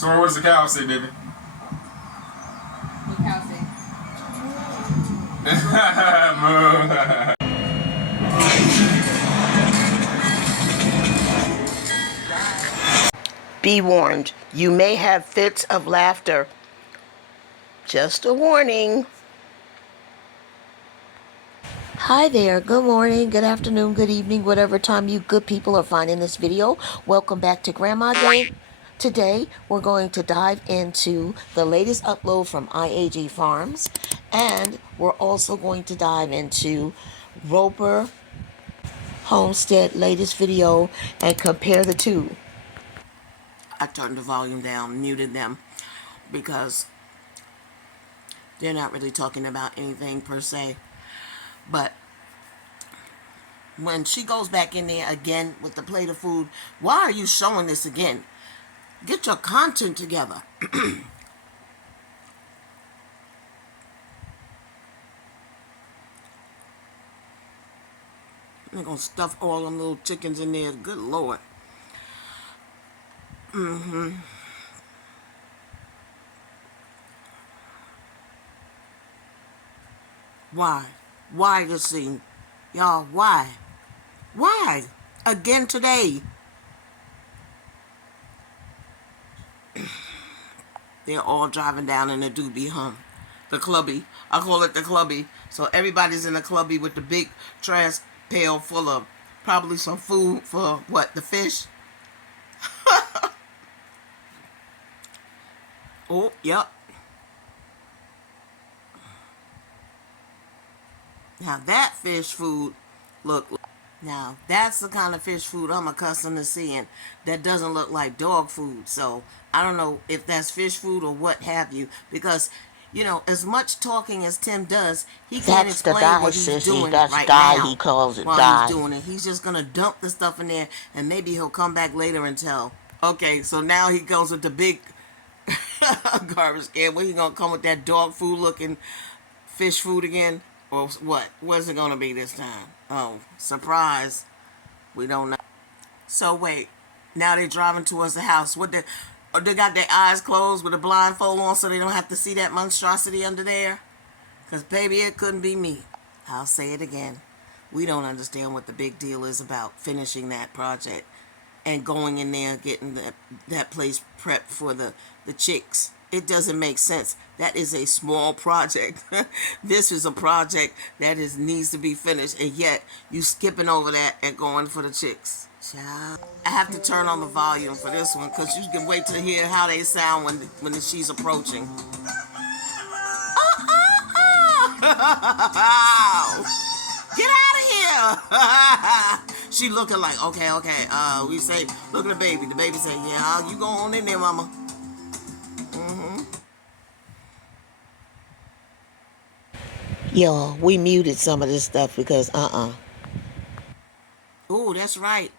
So what does the cow say, baby? What cow say? Be warned, you may have fits of laughter. Just a warning. Hi there, good morning, good afternoon, good evening, whatever time you good people are finding this video. Welcome back to Grandma Day. Today, we're going to dive into the latest upload from IAG Farms, and we're also going to dive into Roper Homestead latest video and compare the two. I turned the volume down, muted them, because they're not really talking about anything per se. But when she goes back in there again with the plate of food, why are you showing this again? Get your content together. They're gonna stuff all them little chickens in there. Good Lord. Why? Why this scene? Y'all, why? Why? Again today. They're all driving down in the doobie, huh? The clubby. I call it the clubby. So everybody's in the clubby with the big trash pail full of probably some food for what? The fish? Oh, yep. Now that fish food, look. Now that's the kind of fish food I'm accustomed to seeing that doesn't look like dog food. So I don't know if that's fish food or what have you, because you know, as much talking as Tim does, he can't explain what he's doing right now. He calls it while he's doing it. He's just gonna dump the stuff in there, and maybe he'll come back later and tell. Okay, so now he goes with the big garbage can. Where he gonna come with that dog food looking fish food again? Or what? What's it gonna be this time? Oh, surprise. We don't know. So wait, now they're driving towards the house. What the? Or they got their eyes closed with a blindfold on so they don't have to see that monstrosity under there? Because baby, it couldn't be me. I'll say it again. We don't understand what the big deal is about finishing that project and going in there getting that place prepped for the chicks. It doesn't make sense. That is a small project. This is a project that needs to be finished, and yet you skipping over that and going for the chicks. Child. I have to turn on the volume for this one because you can wait to hear how they sound when she's approaching. Get out of here! She looking like, okay. We say, look at the baby. The baby say, yeah, you go on in there, mama. Y'all, we muted some of this stuff because, Oh, that's right.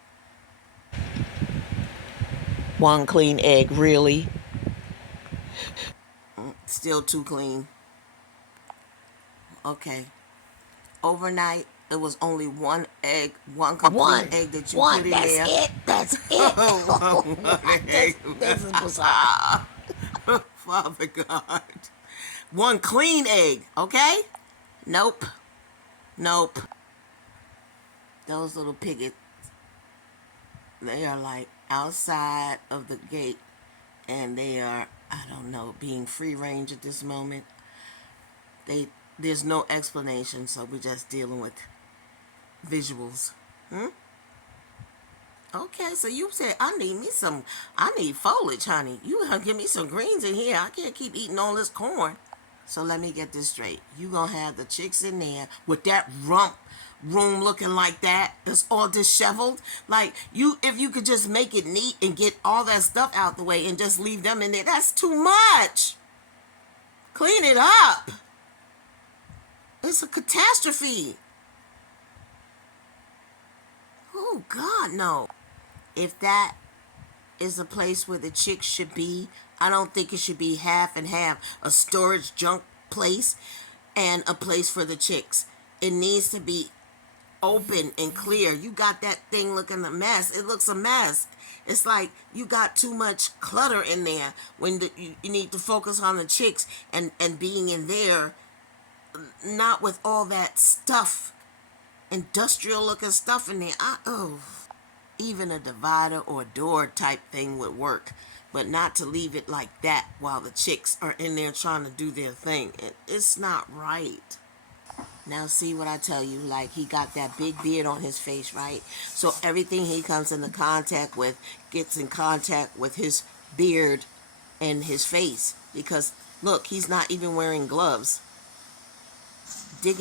One clean egg, really? Still too clean. Okay. Overnight, it was only one egg, one complete egg that you put in there. That's it. This is bizarre. Father God. One clean egg, okay? Nope. Those little piggets, they are like outside of the gate, and they are, I don't know, being free range at this moment. There's no explanation, so we're just dealing with visuals. Okay, so you said I need foliage, honey. You gonna give me some greens in here. I can't keep eating all this corn. So let me get this straight. You gonna have the chicks in there with that rump room looking like that. It's all disheveled. Like if you could just make it neat and get all that stuff out the way and just leave them in there. That's too much. Clean it up. It's a catastrophe. Oh God, no. If that is a place where the chicks should be, I don't think it should be half and half. A storage junk place and a place for the chicks. It needs to be open and clear. You got that thing looking a mess. It looks a mess. It's like you got too much clutter in there when you need to focus on the chicks and being in there, not with all that stuff, industrial looking stuff in there. Even a divider or door type thing would work, but not to leave it like that while the chicks are in there trying to do their thing. It's not right. Now see what I tell you, like he got that big beard on his face, right? So everything he comes into contact with gets in contact with his beard and his face. Because look, he's not even wearing gloves. You're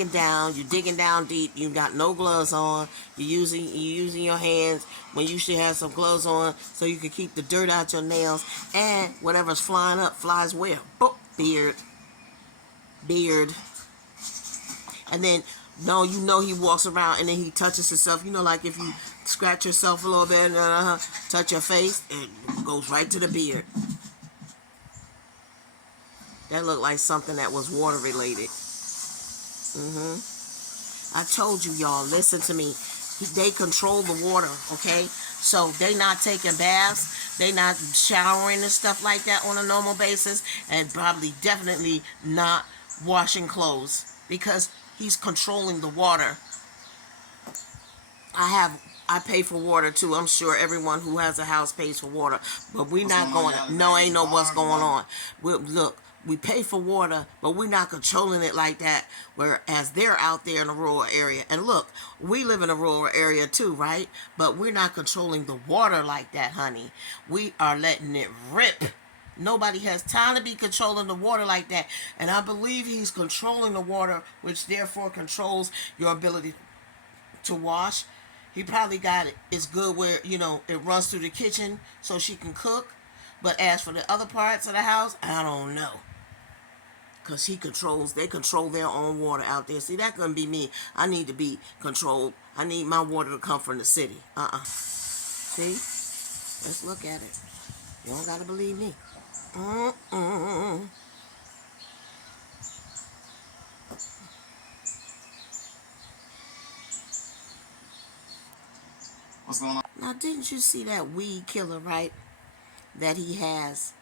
digging down deep, you got no gloves on, you're using your hands when you should have some gloves on so you can keep the dirt out your nails, and whatever's flying up flies where? Oh, beard. And then, no, he walks around and then he touches himself. Like if you scratch yourself a little bit, touch your face, it goes right to the beard. That looked like something that was water related. I told you, y'all, listen to me. They control the water, okay? So they not taking baths, they not showering and stuff like that on a normal basis, and probably definitely not washing clothes because he's controlling the water. I pay for water too. I'm sure everyone who has a house pays for water, but we're not going. No, ain't know what's going on. Look, we pay for water, but we're not controlling it like that. Whereas they're out there in a rural area, and look, we live in a rural area too, right? But we're not controlling the water like that, honey. We are letting it rip. Nobody has time to be controlling the water like that, and I believe he's controlling the water, which therefore controls your ability to wash. He probably got it. It's good where, it runs through the kitchen so she can cook. But as for the other parts of the house, I don't know. Because they control their own water out there. See, that couldn't be me. I need to be controlled. I need my water to come from the city. See? Let's look at it. You don't got to believe me. What's going on? Now, didn't you see that weed killer, right? That he has.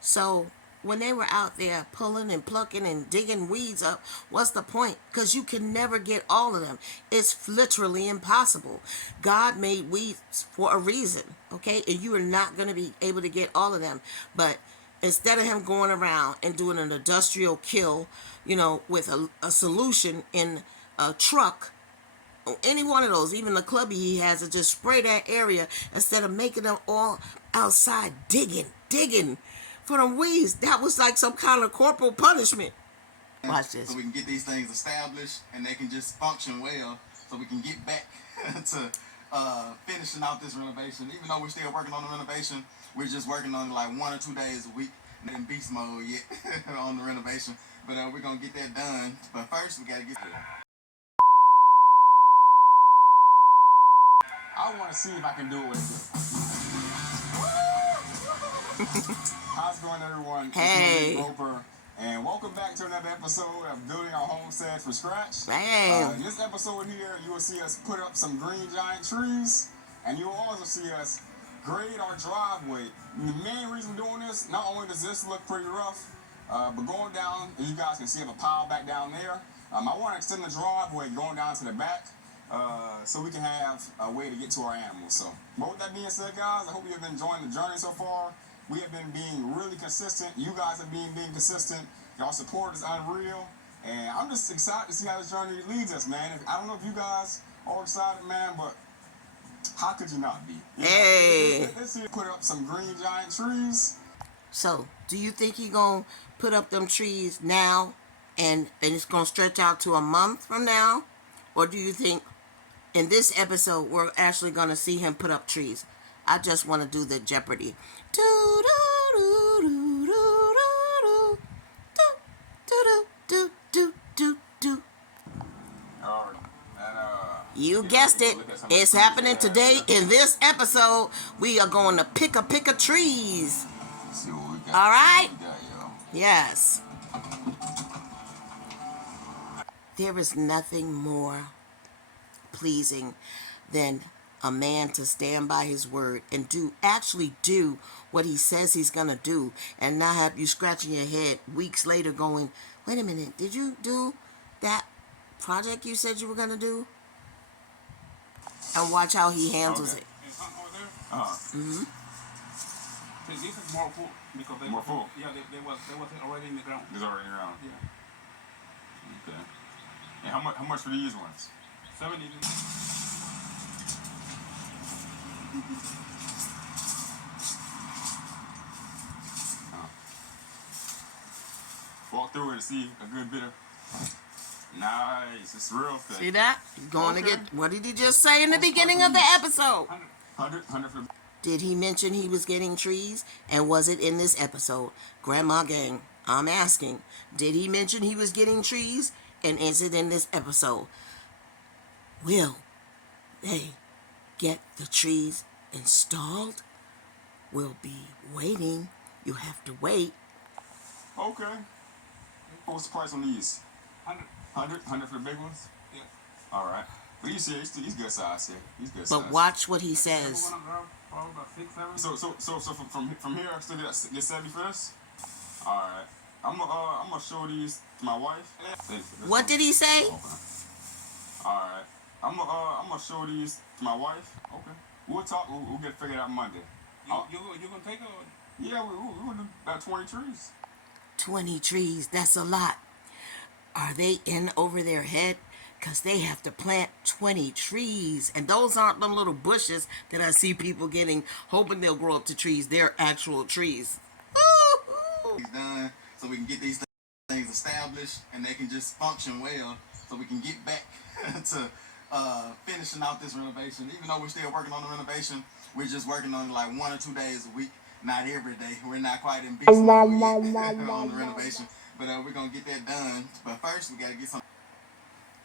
So, when they were out there pulling and plucking and digging weeds up, what's the point? Because you can never get all of them. It's literally impossible. God made weeds for a reason, okay? And you are not going to be able to get all of them. But instead of him going around and doing an industrial kill, with a solution in a truck, any one of those, even the clubby he has, to just spray that area instead of making them all outside digging for them weeds. That was like some kind of corporal punishment. Watch this. So we can get these things established and they can just function well, so we can get back to finishing out this renovation. Even though we're still working on the renovation, we're just working on it like 1 or 2 days a week. Not in beast mode yet on the renovation, but we're gonna get that done. But first, we gotta get there. I want to see if I can do it with you. How's it going, everyone? Hey. It's Roper, and welcome back to another episode of Building Our Homestead from Scratch. Hey. In this episode here, you will see us put up some green giant trees, and you will also see us grade our driveway. And the main reason we're doing this, not only does this look pretty rough, but going down, as you guys can see, I have a pile back down there. I want to extend the driveway going down to the back. So we can have a way to get to our animals. So, but with that being said, guys, I hope you have been enjoying the journey so far. We have been being really consistent. You guys have been being consistent. Y'all support is unreal. And I'm just excited to see how this journey leads us, man. I don't know if you guys are excited, man, but how could you not be? Hey. This year put up some green giant trees. So, do you think he gonna put up them trees now and it's gonna stretch out to a month from now? Or do you think in this episode we're actually going to see him put up trees? I just want to do the Jeopardy. You guessed it. It's happening today in this episode. We are going to pick a trees. All right? Yes. There is nothing more pleasing than a man to stand by his word and actually do what he says he's gonna do, and not have you scratching your head weeks later going, wait a minute, did you do that project you said you were gonna do? And watch how he handles Okay. it. And something over there. Mm-hmm. So this is more full because they More full? Yeah, they was already in the ground. It's already around. Yeah. Okay. And how much for these ones? 70. Walk through it and see a good bit of. Nice. It's real thick. See that? Going to Okay. get. What did he just say in the beginning of the episode? 100 for the. Did he mention he was getting trees? And was it in this episode? Grandma Gang, I'm asking. Did he mention he was getting trees? And is it in this episode? Will they get the trees installed? We'll be waiting. You have to wait. Okay. What's the price on these? 100. 100 for the big ones? Yeah. All right. But he's good size here. He's good size. But watch what he says. Probably about 6, 7. So from here I still get 70 for this? All right. I'm gonna show these to my wife. What did he say? Okay. All right. I'm gonna show these to my wife. Okay. We'll talk. We'll get it figured out Monday. You gonna take it? Or? Yeah, we'll do about 20 trees. 20 trees, that's a lot. Are they in over their head? Because they have to plant 20 trees. And those aren't them little bushes that I see people getting, hoping they'll grow up to trees. They're actual trees. He's done so we can get these things established and they can just function well so we can get back to finishing out this renovation. Even though we're still working on the renovation, we're just working on it like 1 or 2 days a week, not every day. We're not quite in beast mode yet on the renovation, but we're going to get that done. But first, we got to get some.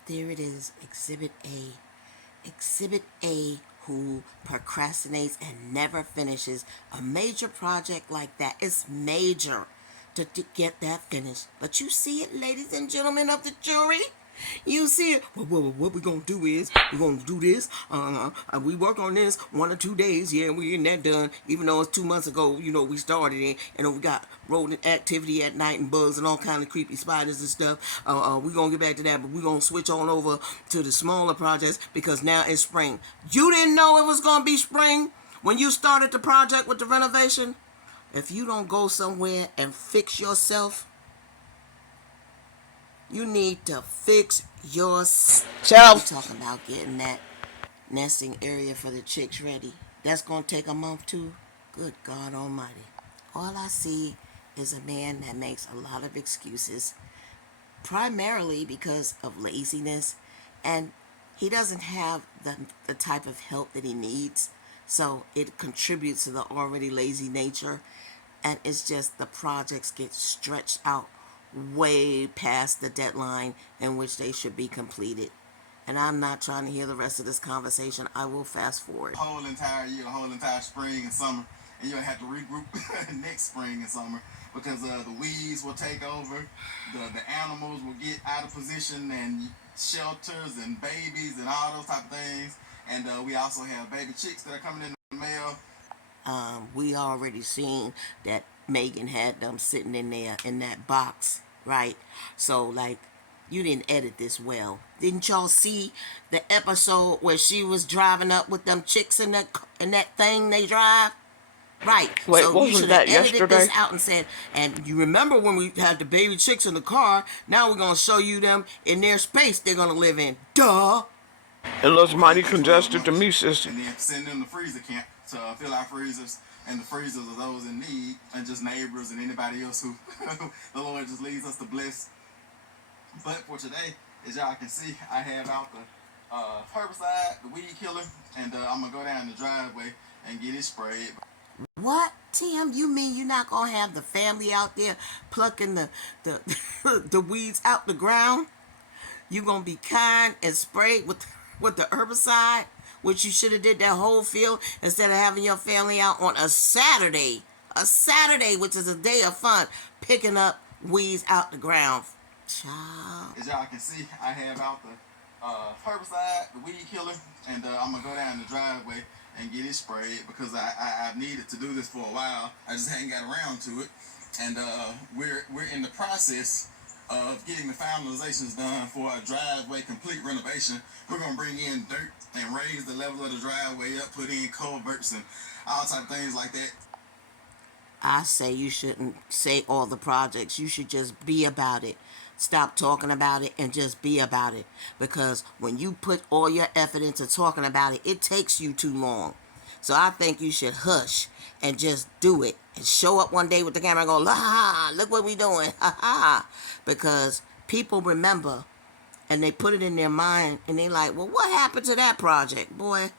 There it is, Exhibit A. Exhibit A, who procrastinates and never finishes a major project like that. It's major to get that finished. But you see it, ladies and gentlemen of the jury? You see it. Well, what we're going to do is, we're going to do this. We work on this 1 or 2 days. Yeah, we're getting that done. Even though it's 2 months ago, we started it. And we got rodent activity at night and bugs and all kind of creepy spiders and stuff. We're going to get back to that. But we're going to switch on over to the smaller projects because now it's spring. You didn't know it was going to be spring when you started the project with the renovation? If you don't go somewhere and fix yourself, you need to fix yourself. We're talking about getting that nesting area for the chicks ready. That's going to take a month too? Good God Almighty. All I see is a man that makes a lot of excuses, primarily because of laziness, and he doesn't have the type of help that he needs, so it contributes to the already lazy nature, and it's just the projects get stretched out way past the deadline in which they should be completed. And I'm not trying to hear the rest of this conversation. I will fast forward. The whole entire year, the whole entire spring and summer, and you'll have to regroup next spring and summer because the weeds will take over, the animals will get out of position, and shelters and babies and all those type of things. And we also have baby chicks that are coming in the mail. We already seen that Megan had them sitting in there in that box, right? So, like, you didn't edit this well. Didn't y'all see the episode where she was driving up with them chicks in that thing they drive? Right. Wait, so wasn't you should that have edited yesterday? this out and said, and you remember when we had the baby chicks in the car, now we're going to show you them in their space they're going to live in. Duh. It looks mighty congested to me, sister. And then send them to freezer camp to fill our freezers, and the freezers of those in need, and just neighbors and anybody else who the Lord just leads us to bless. But for today, as y'all can see, I have out the herbicide, the weed killer, and I'm going to go down the driveway and get it sprayed. What, Tim? You mean you're not gonna have the family out there plucking the the weeds out the ground? You gonna be kind and spray with the herbicide, which you should have did that whole field instead of having your family out on a Saturday, which is a day of fun, picking up weeds out the ground. Child. As y'all can see, I have out the herbicide, the weed killer, and I'm gonna go down the driveway and get it sprayed because I've needed to do this for a while. I just hadn't got around to it, and we're in the process of getting the finalizations done for a driveway complete renovation. We're gonna bring in dirt and raise the level of the driveway up, put in culverts and all type of things like that. I say you shouldn't say all the projects. You should just be about it. Stop talking about it and just be about it. Because when you put all your effort into talking about it, it takes you too long. So I think you should hush and just do it. And show up one day with the camera and go, la ha, look what we doing. Ha ha. Because people remember and they put it in their mind and they like, well, what happened to that project, boy?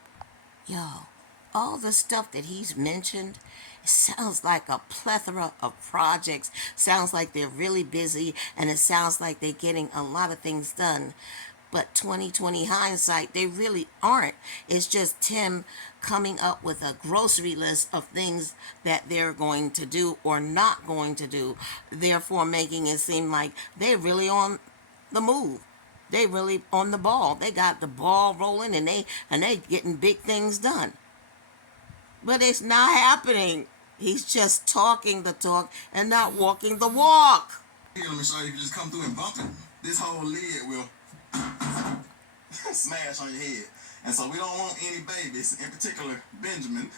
Yo, all the stuff that he's mentioned, it sounds like a plethora of projects. Sounds like they're really busy, and it sounds like they're getting a lot of things done. But 2020 hindsight, they really aren't. It's just Tim coming up with a grocery list of things that they're going to do or not going to do, therefore making it seem like they're really on the move. They really on the ball. They got the ball rolling and they getting big things done. But it's not happening. He's just talking the talk and not walking the walk. Here, let me show you. If you just come through and bump it, this whole lid will smash on your head. And so we don't want any babies, in particular Benjamin,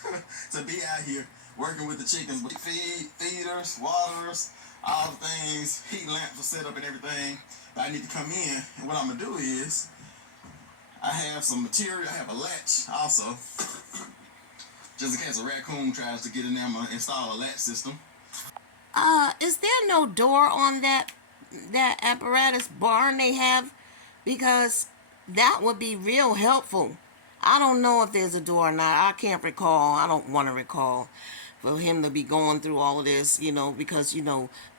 to be out here working with the chickens. But feeders, waterers, all the things, heat lamps are set up and everything. But I need to come in, and what I'm gonna do is I have some material. I have a latch also. Just in case a raccoon tries to get in there, I'm gonna install a latch system. Is there no door on that apparatus barn they have? Because that would be real helpful. I don't know if there's a door or not. I can't recall. I don't want to recall for him to be going through all of this, because,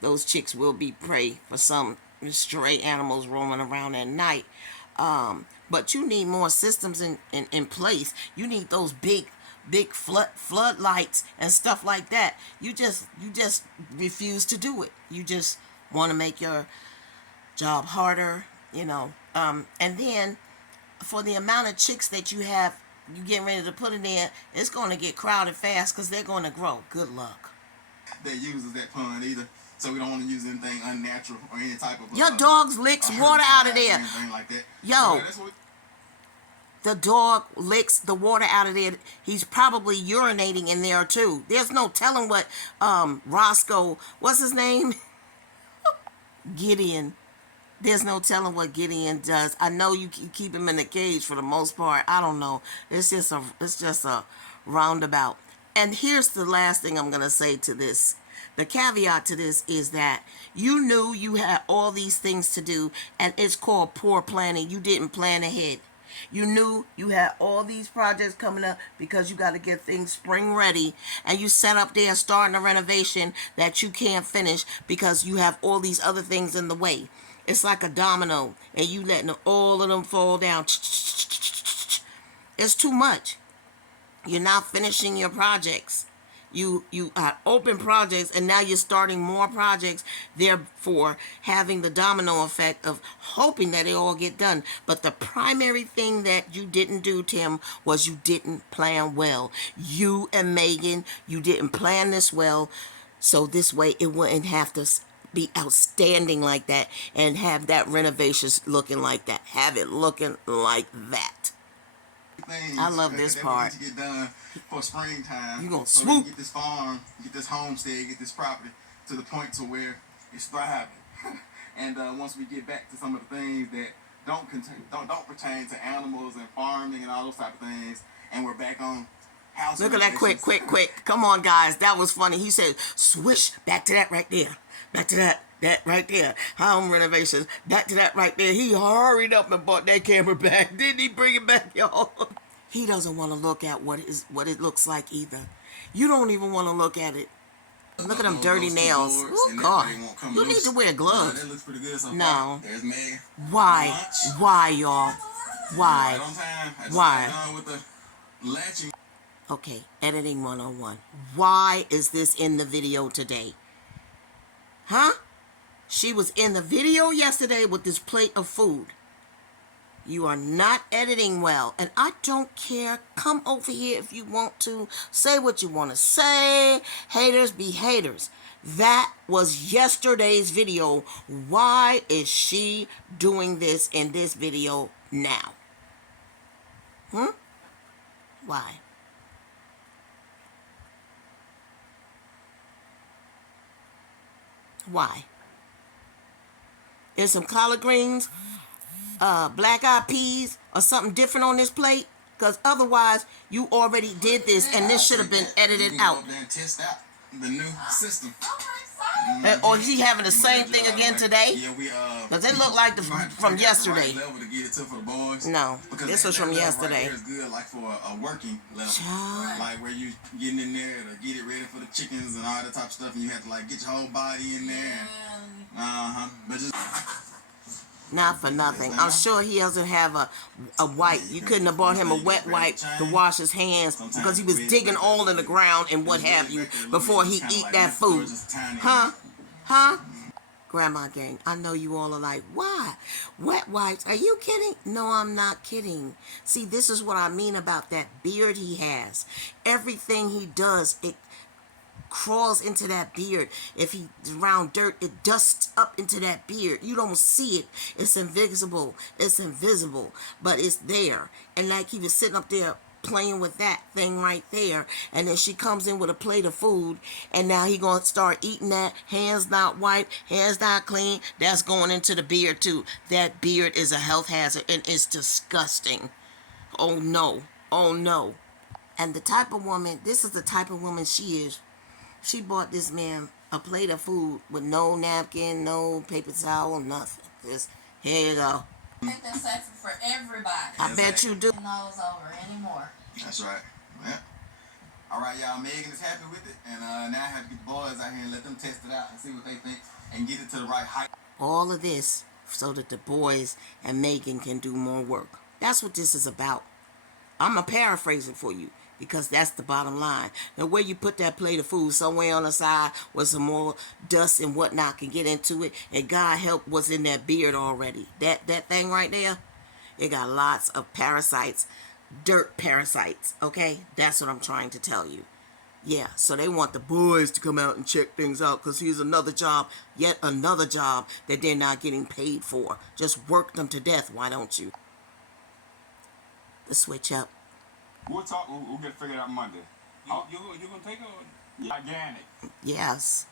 those chicks will be prey for some stray animals roaming around at night. But you need more systems in place. You need those big floodlights and stuff like that. You just refuse to do it. You just want to make your job harder, and then for the amount of chicks that you have, you getting ready to put in there, it's going to get crowded fast because they're going to grow. Good luck. That uses that pond either, so we don't want to use anything unnatural or any type of your dog's licks water out of there. Anything like that. Yo, so the dog licks the water out of there. He's probably urinating in there too. There's no telling what Roscoe, what's his name? Gideon. There's no telling what Gideon does. I know you keep him in the cage for the most part. I don't know. It's just a roundabout. And here's the last thing I'm gonna say to this. The caveat to this is that you knew you had all these things to do, and it's called poor planning. You didn't plan ahead. You knew you had all these projects coming up because you got to get things spring ready, and you set up there starting a renovation that you can't finish because you have all these other things in the way. It's like a domino, and you letting all of them fall down. It's too much. You're not finishing your projects. You open projects, and now you're starting more projects, therefore having the domino effect of hoping that they all get done. But the primary thing that you didn't do, Tim, was you didn't plan well. You and Megan, you didn't plan this well, so this way it wouldn't have to be outstanding like that and have that renovations looking like that. Have it looking like that. I love this part. To get done for springtime. You gonna so swoop. We can get this farm, get this homestead, get this property to the point to where it's thriving. And once we get back to some of the things that don't pertain to animals and farming and all those type of things, and we're back on house. Look at that quick. Come on, guys. That was funny. He said, swish, back to that right there. Back to that right there. Home renovations. Back to that right there. He hurried up and bought that camera back. Didn't he bring it back, y'all? He doesn't want to look at what it looks like either. You don't even want to look at it. Look at them dirty nails. Oh, God. You need to wear gloves. That looks pretty good so No. far. There's Meg. Why? Lunch. Why, y'all? Why? Right on time. I just Why? got done with the latching. Okay, editing 101. Why is this in the video today? Huh? She was in the video yesterday with this plate of food. You are not editing well. And I don't care. Come over here if you want to. Say what you want to say. Haters be haters. That was yesterday's video. Why is she doing this in this video now? Why? Why? Is some collard greens, black eyed peas, or something different on this plate? Because otherwise, you already did this, and this should have been edited out. Go up there and test out the new system. Or is he having the same thing again today? Yeah, we Does it look like from yesterday? The right level to get it to for the boys. No, because this was from yesterday. Right there is good, like for a working level, like where you getting in there to get it ready for the chickens and all that type of stuff, and you have to like get your whole body in there. But just not for nothing. I'm sure he doesn't have a wipe. You couldn't have bought him a wet wipe to wash his hands because he was digging all in the ground and what have you before he eat that food. Huh? Grandma gang, I know you all are like, why? Wet wipes? Are you kidding? No, I'm not kidding. See, this is what I mean about that beard he has. Everything he does, it crawls into that beard. If he's around dirt, it dusts up into that beard. You don't see it. It's invisible. It's invisible, but it's there. And like he was sitting up there playing with that thing right there, and then she comes in with a plate of food, and now he gonna start eating that. Hands not wiped, hands not clean. That's going into the beard too. That beard is a health hazard, and it's disgusting. Oh no. Oh no. And the type of woman, this is the type of woman she is. She bought this man a plate of food with no napkin, no paper towel, nothing. Just, here you go. I think that's safe for everybody. I bet you do. Nose over anymore. that's right. Yeah. All right, y'all. Megan is happy with it, and now I have to get the boys out here and let them test it out and see what they think and get it to the right height. All of this so that the boys and Megan can do more work. That's what this is about. I'm going to paraphrase it for you, because that's the bottom line. Now, where you put that plate of food somewhere on the side where some more dust and whatnot can get into it, and God help what's in that beard already. That thing right there, it got lots of parasites, dirt parasites, okay? That's what I'm trying to tell you. Yeah, so they want the boys to come out and check things out, because here's another job, yet another job that they're not getting paid for. Just work them to death, why don't you? The switch up. We'll talk. We'll get it figured out Monday. You gonna take it? Organic. Yes.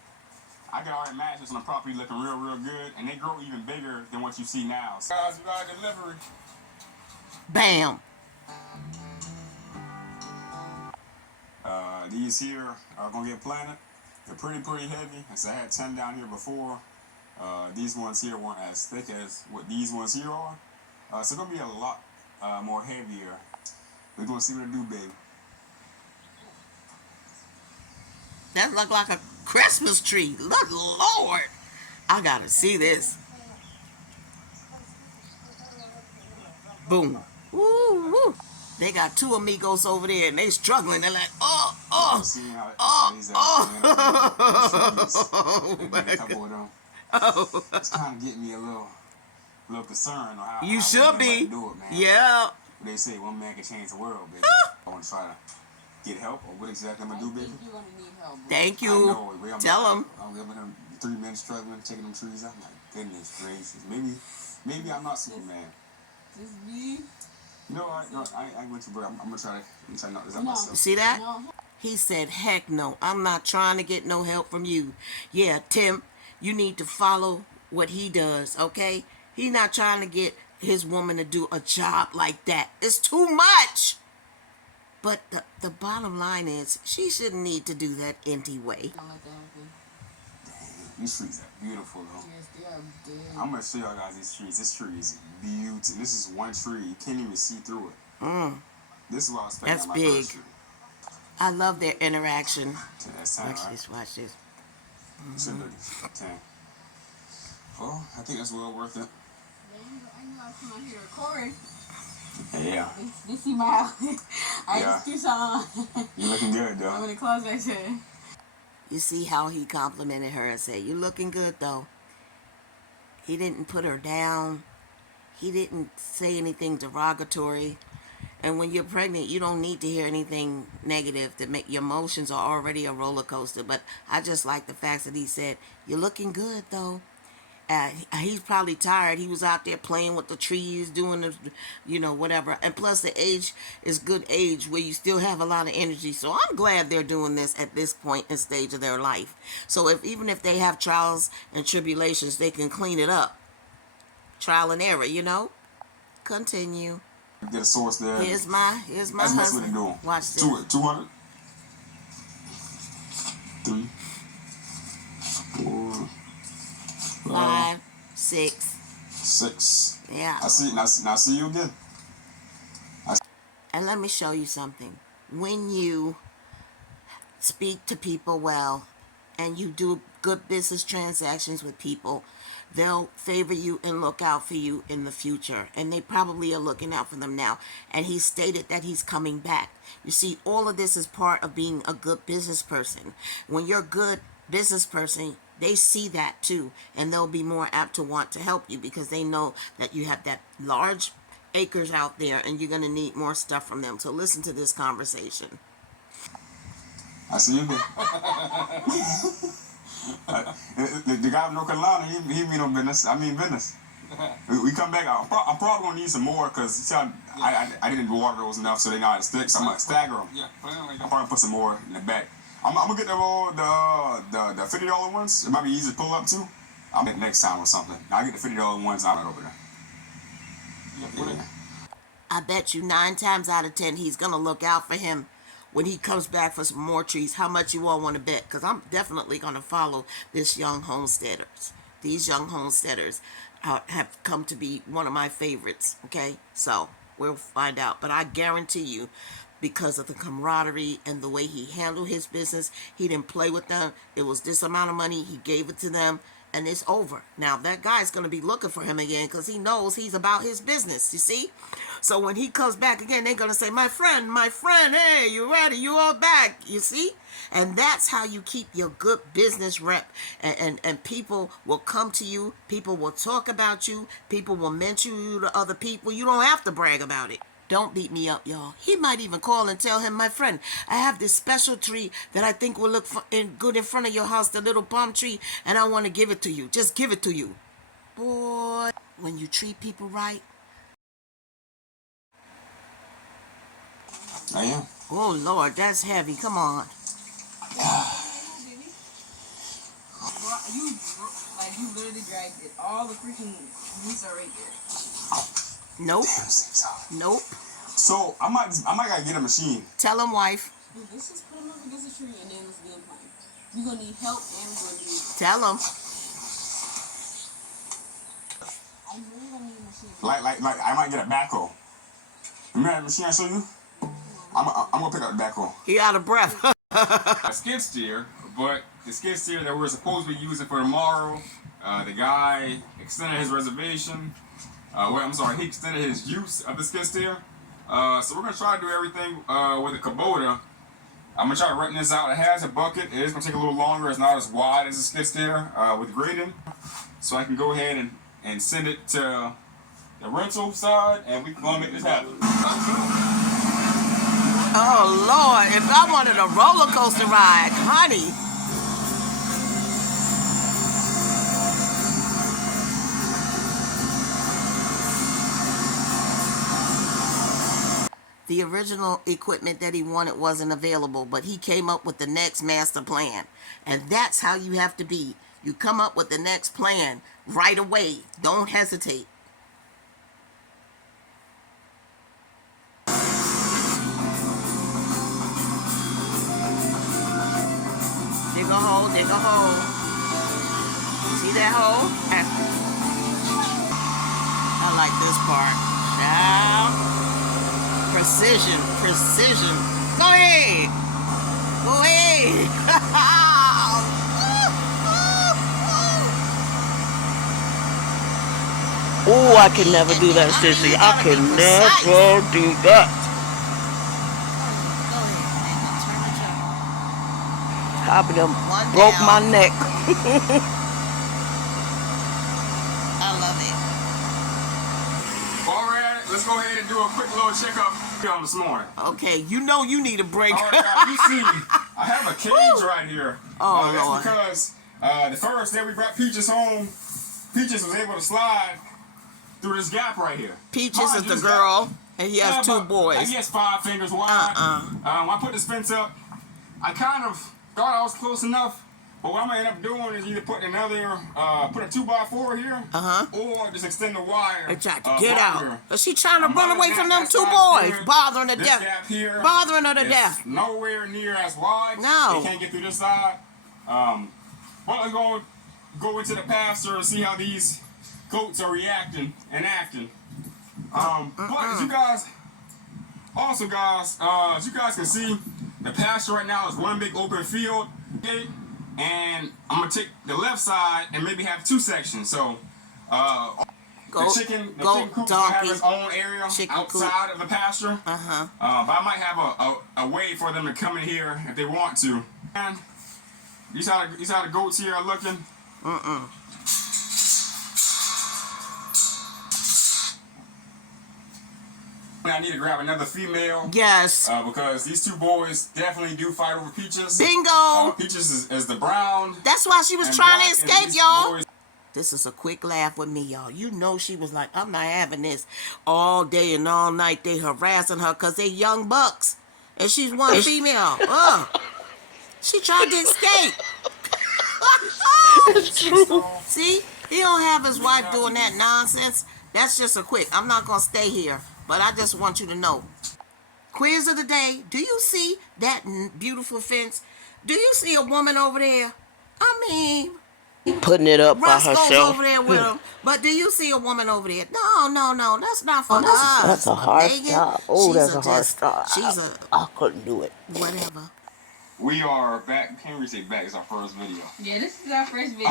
I got all that matches on the property looking real good, and they grow even bigger than what you see now. So, guys, we got a delivery. Bam. These here are gonna get planted. They're pretty heavy. As I had 10 down here before. These ones here weren't as thick as what these ones here are. So it's gonna be a lot more heavier. We're gonna see what it do, baby. That looked like a Christmas tree. Look, Lord. I gotta see this. Boom. Woo, woo. They got two amigos over there, and they struggling. They're like, oh. A couple of them. Oh. It's kind of getting me a little concerned on how You how should we be. do it, man. Yeah. They say one man can change the world, baby. I want to try to get help, or what exactly I'm gonna do, baby. You're gonna need help. Thank I you. know, I'm Tell them. I'm living them 3 men struggling, taking them trees out. I'm like, goodness gracious. Maybe I'm not Superman. Just me. You know what? No, I went to bro. I'm gonna try to knock this out myself. See that? No. He said, heck no. I'm not trying to get no help from you. Yeah, Tim, you need to follow what he does, okay? He's not trying to get his woman to do a job like that. It's too much. But the bottom line is, she shouldn't need to do that anyway. Don't let that happen. Dang, these trees are beautiful though. Yes, they are dead. I'm gonna show y'all guys these trees. This tree is beautiful. This is one tree. You can't even see through it. This is what I was expecting That's on my big. first tree. I love their interaction. That's 10, Watch right? this, watch this. Should do 10. Well, I think that's well worth it. I knew I was coming out here recording. Yeah. They see my house. I Yeah. just do something. You're looking good I'm though. gonna close that shit. You see how he complimented her and said, "You looking good though." He didn't put her down. He didn't say anything derogatory. And when you're pregnant, you don't need to hear anything negative to make your emotions are already a roller coaster. But I just like the fact that he said, "You're looking good, though." He's probably tired. He was out there playing with the trees, doing the, whatever. And plus, the age is good age where you still have a lot of energy. So I'm glad they're doing this at this point and stage of their life. So even if they have trials and tribulations, they can clean it up. Trial and error. Continue. Get a source there. Here's my That's the best way husband. to do. Watch this. 200. 3, 4, 5, 6. 6. Yeah. I see. Now see you again. And let me show you something. When you speak to people well and you do good business transactions with people, they'll favor you and look out for you in the future. And they probably are looking out for them now. And he stated that he's coming back. You see, all of this is part of being a good business person. When you're a good business person, they see that too. And they'll be more apt to want to help you because they know that you have that large acres out there and you're going to need more stuff from them. So listen to this conversation. I see you again. The guy from North Carolina, he mean no business. I mean business. We come back. I'm probably gonna need some more because I didn't water those enough, so they not stick. So I'm gonna stagger them. Yeah, put it on like I'm that. probably put some more in the back. I'm gonna get the $50 ones. It might be easy to pull up too. I'll make next time or something. I'll get the $50 ones out over there. Yeah, put it. I bet you 9 times out of 10 he's gonna look out for him when he comes back for some more trees. How much you all want to bet? Because I'm definitely gonna follow this young homesteaders. These young homesteaders have come to be one of my favorites. Okay, so we'll find out. But I guarantee you, because of the camaraderie and the way he handled his business, he didn't play with them. It was this amount of money. He gave it to them. And it's over. Now, that guy's going to be looking for him again because he knows he's about his business, you see? So when he comes back again, they're going to say, my friend, hey, you ready? You all back, you see? And that's how you keep your good business rep. And people will come to you. People will talk about you. People will mention you to other people. You don't have to brag about it. Don't beat me up, y'all. He might even call and tell him, my friend, I have this special tree that I think will look good in front of your house, the little palm tree, and I want to give it to you. Just give it to you. Boy, when you treat people right. I am. Oh, Lord, that's heavy. Come on. You literally dragged it. All the freaking meats are right there. Nope. Nope. So I might gotta get a machine. Tell him, wife. Dude, let's just put them up against the tree and then let's game plan. We're gonna need help and we're gonna need. Tell him. I know we're gonna need a machine. Like I might get a backhoe. Remember that machine I showed you? I'm gonna pick up the backhoe. He out of breath. A skid steer, but the skid steer that we're supposed to be using for tomorrow, the guy extended his reservation. He extended his use of the skid steer. So we're gonna try to do everything with the Kubota. I'm gonna try to rent this out. It has a bucket. It is gonna take a little longer. It's not as wide as a skid steer with grading. So I can go ahead and send it to the rental side, and we can go and make this happen. Oh, Lord. If I wanted a roller coaster ride, honey. The original equipment that he wanted wasn't available, but he came up with the next master plan. And that's how you have to be. You come up with the next plan right away. Don't hesitate. Dig a hole, dig a hole. See that hole? I like this part. Now. Precision. Go ahead. Oh, I can never do that, sissy. I can never do that. Top of them broke my neck. I love it. let's go ahead and do a quick little checkup on this morning. Okay, you know you need a break. All right, guys, you see, I have a cage right here. Oh, that's Lord. because the first day we brought Peaches home, Peaches was able to slide through this gap right here. Peaches Mind is you, the this girl, and he has Yeah, 2 about- boys. He has 5 fingers wide. When I put this fence up, I kind of thought I was close enough, but what I'm gonna end up doing is either put another, put a 2x4 here, or just extend the wire. They tried to get out. here. But she trying to run away from them That 2 side's boys, there. bothering her to This death. gap here Bothering her to is death. nowhere near as wide. No. They can't get through this side. But let's go into the pasture and see how these goats are reacting and acting. But as you guys, as you guys can see, the pasture right now is one big open field. Okay? And I'm gonna take the left side and maybe have 2 sections. So, the chicken coop's gonna have its own area outside of the pasture. But I might have a way for them to come in here if they want to. And you see how the goats here are looking? I need to grab another female. Yes. Because these 2 boys definitely do fight over Peaches. Bingo. Peaches is the brown. That's why she was and trying black, to and escape, these y'all. boys- This is a quick laugh with me, y'all. You know she was like, I'm not having this all day and all night. They harassing her because they young bucks. And she's one female. She tried to escape. See? He don't have his wife doing that nonsense. That's just a quick. I'm not going to stay here. But I just want you to know. Quiz of the day. Do you see that beautiful fence? Do you see a woman over there? I mean... Putting it up by Russ goes herself. over there with him. But do you see a woman over there? No. That's not for us. That's a hard Megan, stop. Oh, she's that's a hard stop. She's a I couldn't do it. whatever. We are back. Can't really say back. It's our first video. Yeah, this is our first video,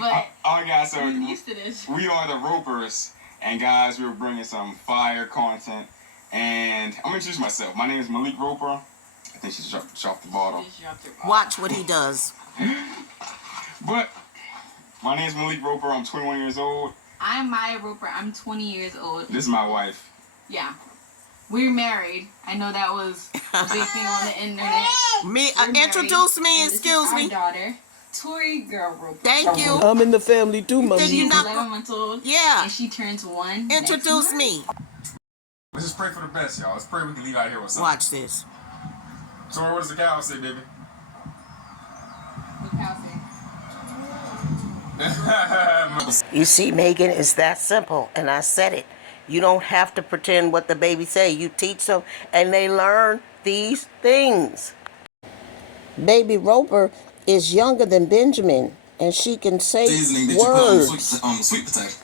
but All right, guys. So I'm used to this. we are the Ropers, and guys, we're bringing some fire content. And I'm gonna introduce myself. My name is Malik Roper. I think she's dropped the bottle. Just dropped her ball. Watch what he does. But my name is Malik Roper. I'm 21 years old. I'm Maya Roper. I'm 20 years old. This is my wife. Yeah. We're married. I know that was a big thing on the internet. Me, We're married, introduce me, and this excuse is our me. daughter, Tori Girl Roper. Thank you. I'm in the family too, Then mommy. you She's not 11 months old. Yeah. And she turns 1. next Introduce month. me. Let's just pray for the best, y'all. Let's pray we can leave out here with something. Watch this. Tori, what does the cow say, baby? What cow say? You see, Megan, it's that simple, and I said it. You don't have to pretend what the baby say. You teach them, and they learn these things. Baby Roper is younger than Benjamin, and she can say Seasoning that words. you put on sweet potato.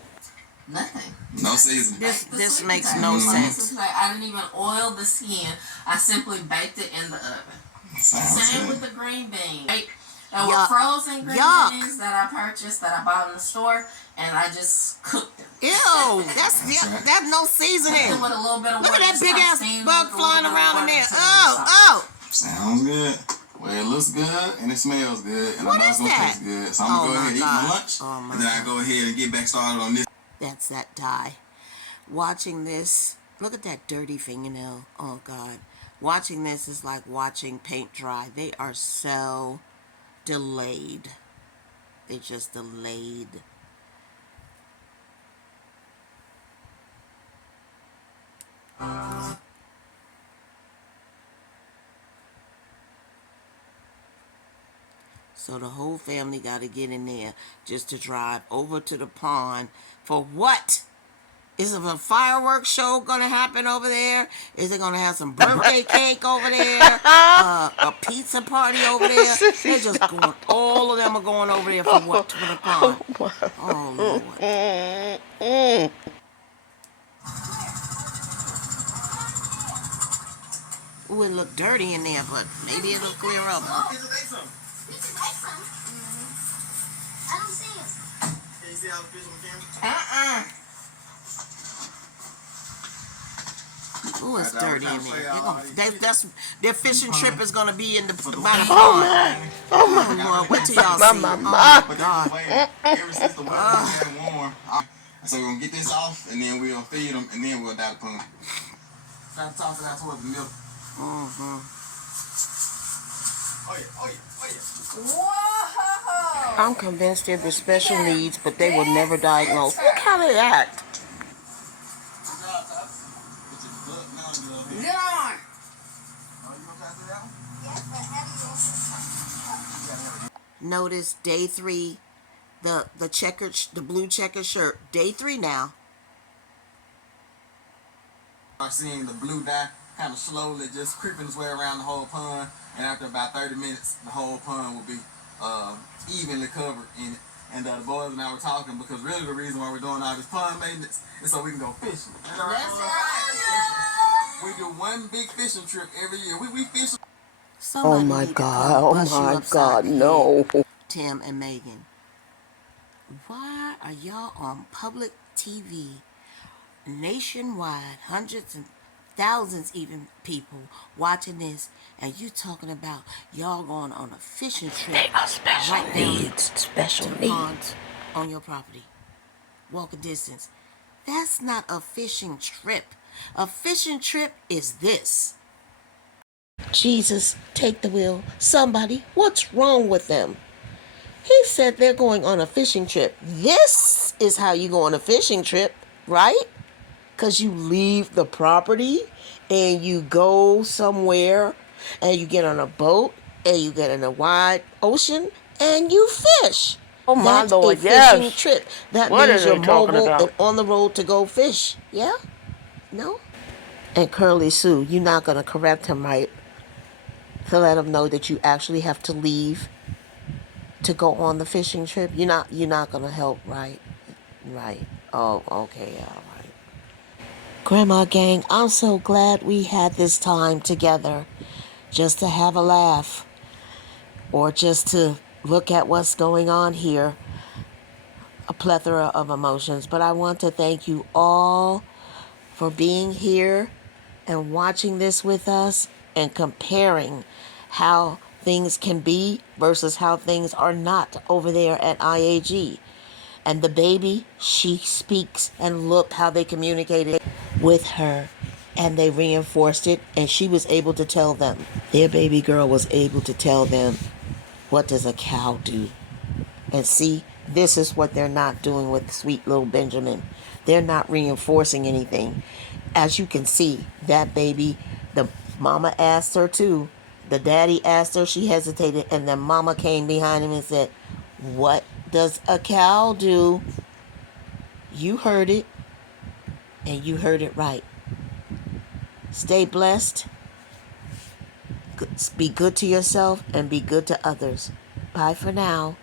Nothing. No seasoning. This sweet makes potato. no This sense. is like, I didn't even oil the skin. I simply baked it in the oven. Sounds Same good. with the green beans. Right? There were Yuck. frozen green Yuck. beans that I purchased that I bought in the store, and I just cooked them. Ew, that's no Cooked seasoning. them with a little bit of Look at water, that just big kinda ass steamed bug with a flying little bit of around in water there. until it was soft. Sounds good. Well, it looks good and it smells good, and What I know is it's gonna that? taste good. So I'm gonna Oh go ahead and eat my my God. lunch, Oh my and then I go ahead and get back started on this. That's that dye. Watching this, look at that dirty fingernail. Oh God. Watching this is like watching paint dry. They are so delayed. They just delayed. So the whole family got to get in there just to drive over to the pond for what? Is it a fireworks show going to happen over there? Is it going to have some birthday cake over there? A pizza party over there? They're just going, all of them are going over there for what? To the pond. Oh, Lord. Ooh, it looked dirty in there, but maybe it'll clear up. You can make some. I don't see it. Can you see how the fish on camera? Ooh, it's dirty in there. That's their fishing trip is gonna be in the by the Oh pond. my! Oh Lord, wait till y'all see. My. Oh But God. that's the way, ever since the weather got warm, So we're gonna get this off, and then we'll feed them, and then we'll dye the pond. Try to toss it out towards the middle. Mm-hmm. Oh yeah, oh yeah, oh yeah. Whoa! I'm convinced they're the special needs, but they were never diagnosed. Look how they act. Good job, Tyler. Get your glove, non-glove here. Get on! Oh, you gonna try to do that one? Yes, but how do you Notice day 3, the blue checkered shirt. Day 3 now. Start seeing the blue dye kind of slowly just creeping its way around the whole pond, and after about 30 minutes, the whole pond will be evenly covered in it. And the boys and I were talking because really the reason why we're doing all this pond maintenance is so we can go fishing. That's right. We do one big fishing trip every year. We fish. Oh Somebody my need to God, come oh bust you my upside God, the head, no. Tim and Megan. Why are y'all on public TV nationwide, hundreds and thousands even people watching this, and you talking about y'all going on a fishing trip They are special right down needs, special to the needs. ponds on your property? Walk a distance. That's not a fishing trip. A fishing trip is this. Jesus, take the wheel. Somebody, what's wrong with them? He said they're going on a fishing trip. This is how you go on a fishing trip, right? Because you leave the property and you go somewhere and you get on a boat and you get in a wide ocean and you fish. Oh my That's Lord, a fishing yes. trip. That What means are you're they talking mobile and about? on the road to go fish. Yeah? No? And Curly Sue, you're not going to correct him, right? To let him know that you actually have to leave to go on the fishing trip. You're not going to help, right? Right. Oh, okay, all right. Grandma gang, I'm so glad we had this time together just to have a laugh or just to look at what's going on here. A plethora of emotions. But I want to thank you all for being here and watching this with us and comparing how things can be versus how things are not over there at IAG. And the baby, she speaks, and look how they communicated with her. And they reinforced it, and she was able to tell them. Their baby girl was able to tell them, what does a cow do? And see, this is what they're not doing with sweet little Benjamin. They're not reinforcing anything. As you can see, that baby, the mama asked her too. The daddy asked her, she hesitated, and then mama came behind him and said, what does a cow do? You heard it, and you heard it right. Stay blessed. Be good to yourself and be good to others. Bye for now.